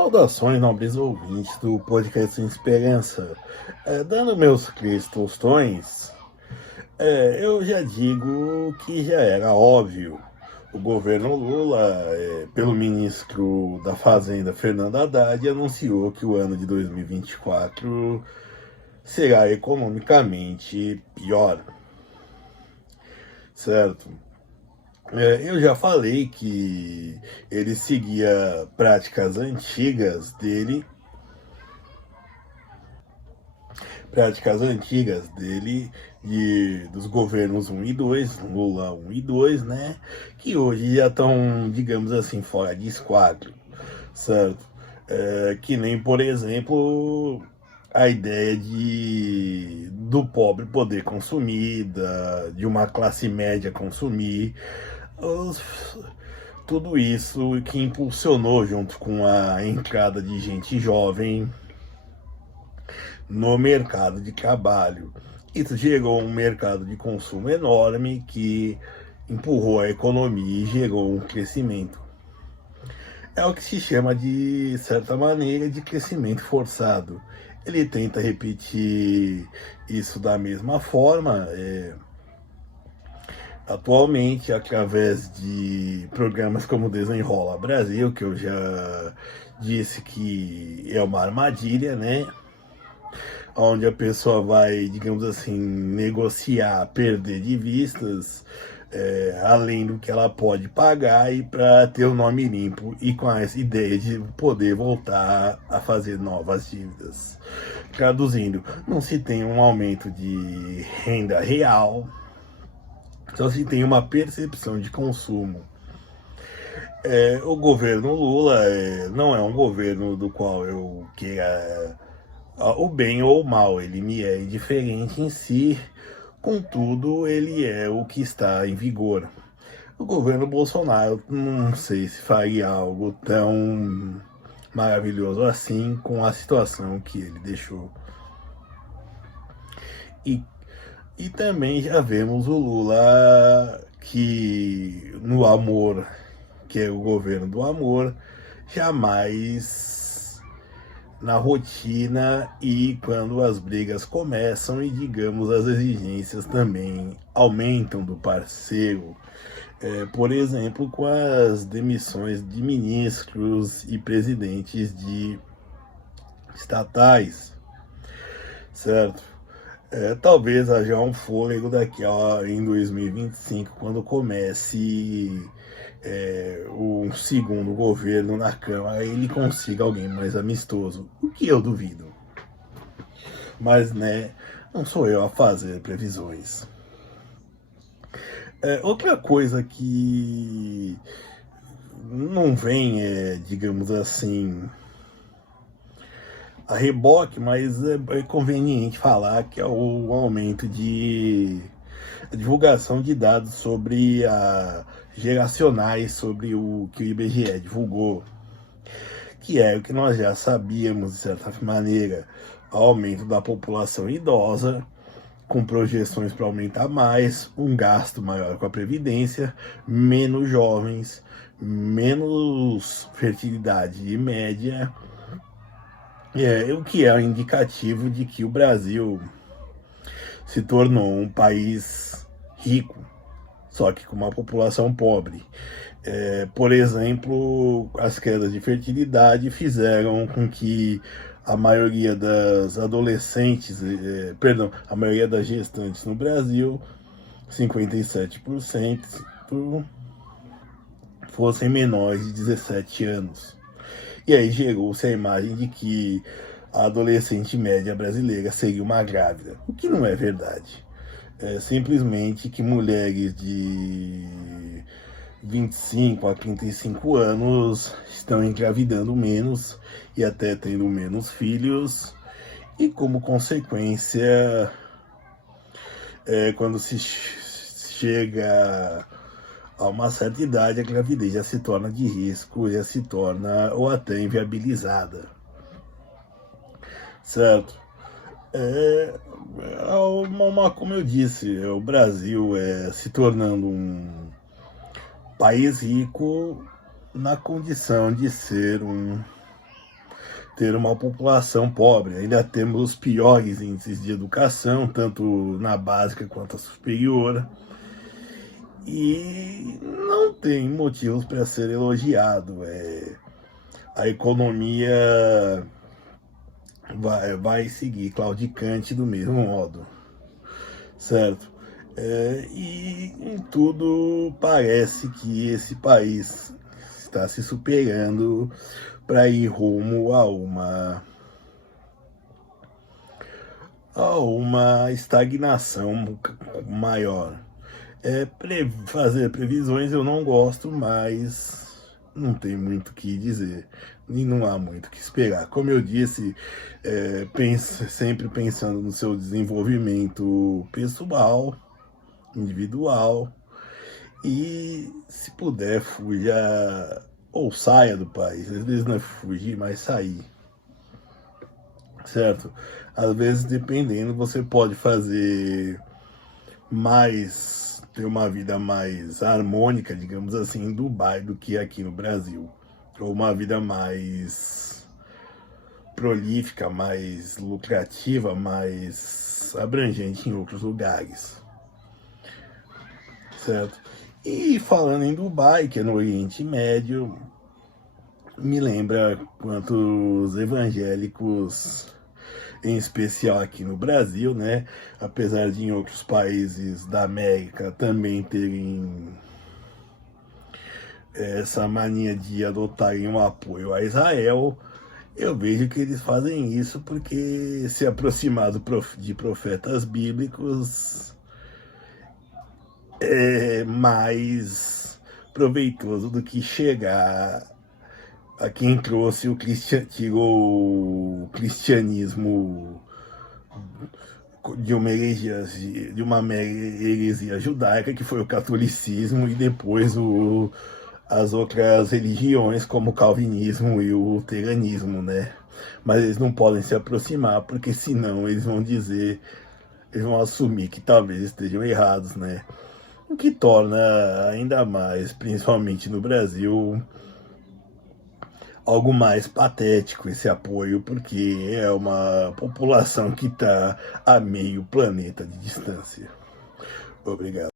Saudações, nobres ouvintes do podcast Sem Esperança. Dando meus cristostões, eu já digo que já era óbvio. O governo Lula, pelo ministro da Fazenda, Fernando Haddad, anunciou que o ano de 2024 será economicamente pior, certo? Eu já falei que ele seguia práticas antigas dos governos 1 e 2, Lula 1 e 2, né? Que hoje já estão, digamos assim, fora de esquadro, certo? Que nem, por exemplo, a ideia do pobre poder consumir, de uma classe média consumir, os, tudo isso que impulsionou junto com a entrada de gente jovem no mercado de trabalho. Isso gerou um mercado de consumo enorme que empurrou a economia e gerou um crescimento. É o que se chama, de certa maneira, de crescimento forçado. Ele tenta repetir isso da mesma forma, atualmente, através de programas como Desenrola Brasil, que eu já disse que é uma armadilha, né? Onde a pessoa vai, digamos assim, negociar, perder de vistas, além do que ela pode pagar, e para ter o nome limpo e com essa ideia de poder voltar a fazer novas dívidas. Traduzindo, não se tem um aumento de renda real, só se tem uma percepção de consumo. O governo Lula não é um governo do qual eu queira o bem ou o mal, ele me é indiferente em si, contudo, ele é o que está em vigor. O governo Bolsonaro, não sei se faria algo tão maravilhoso assim com a situação que ele deixou. E também já vemos o Lula, que no amor, que é o governo do amor, jamais na rotina, e quando as brigas começam e, digamos, as exigências também aumentam do parceiro. Por exemplo, com as demissões de ministros e presidentes de estatais, certo? Talvez haja um fôlego daqui em 2025, quando comece um segundo governo na Câmara, ele consiga alguém mais amistoso, o que eu duvido. Mas, né, não sou eu a fazer previsões. Outra coisa que não vem, digamos assim, a reboque, mas é conveniente falar, que é o aumento de divulgação de dados sobre geracionais, sobre o que o IBGE divulgou, que é o que nós já sabíamos, de certa maneira, aumento da população idosa, com projeções para aumentar mais, um gasto maior com a Previdência, menos jovens, menos fertilidade de média, o que é um indicativo de que o Brasil se tornou um país rico, só que com uma população pobre. Por exemplo, as quedas de fertilidade fizeram com que a maioria das adolescentes, a maioria das gestantes no Brasil, 57%, fossem menores de 17 anos. E aí gerou-se a imagem de que a adolescente média brasileira seria uma grávida, o que não é verdade. É simplesmente que mulheres de 25 a 35 anos estão engravidando menos e até tendo menos filhos, e como consequência, quando se chega a uma certa idade, a gravidez já se torna de risco, já se torna ou até inviabilizada, certo? Como eu disse, o Brasil se tornando um país rico na condição de ser um ter uma população pobre. Ainda temos os piores índices de educação, tanto na básica quanto a superior. E não tem motivos para ser elogiado. A economia vai seguir claudicante do mesmo modo, certo? E em tudo parece que esse país está se superando para ir rumo a uma estagnação maior. Fazer previsões eu não gosto, mas não tem muito o que dizer e não há muito o que esperar. Como eu disse, sempre pensando no seu desenvolvimento pessoal, individual, e se puder, fuja ou saia do país. Às vezes não é fugir, mas sair, certo? Às vezes, dependendo, você pode ter uma vida mais harmônica, digamos assim, em Dubai do que aqui no Brasil. Ou uma vida mais prolífica, mais lucrativa, mais abrangente em outros lugares, certo? E falando em Dubai, que é no Oriente Médio, me lembra quantos evangélicos, em especial aqui no Brasil, né? Apesar de em outros países da América também terem essa mania de adotarem um apoio a Israel, eu vejo que eles fazem isso porque se aproximar de profetas bíblicos é mais proveitoso do que chegar a quem trouxe tirou o cristianismo de uma heresia judaica, que foi o catolicismo, e depois as outras religiões, como o calvinismo e o luteranismo, né? Mas eles não podem se aproximar, porque senão eles vão assumir que talvez estejam errados, né? O que torna ainda mais, principalmente no Brasil, algo mais patético esse apoio, porque é uma população que está a meio planeta de distância. Obrigado.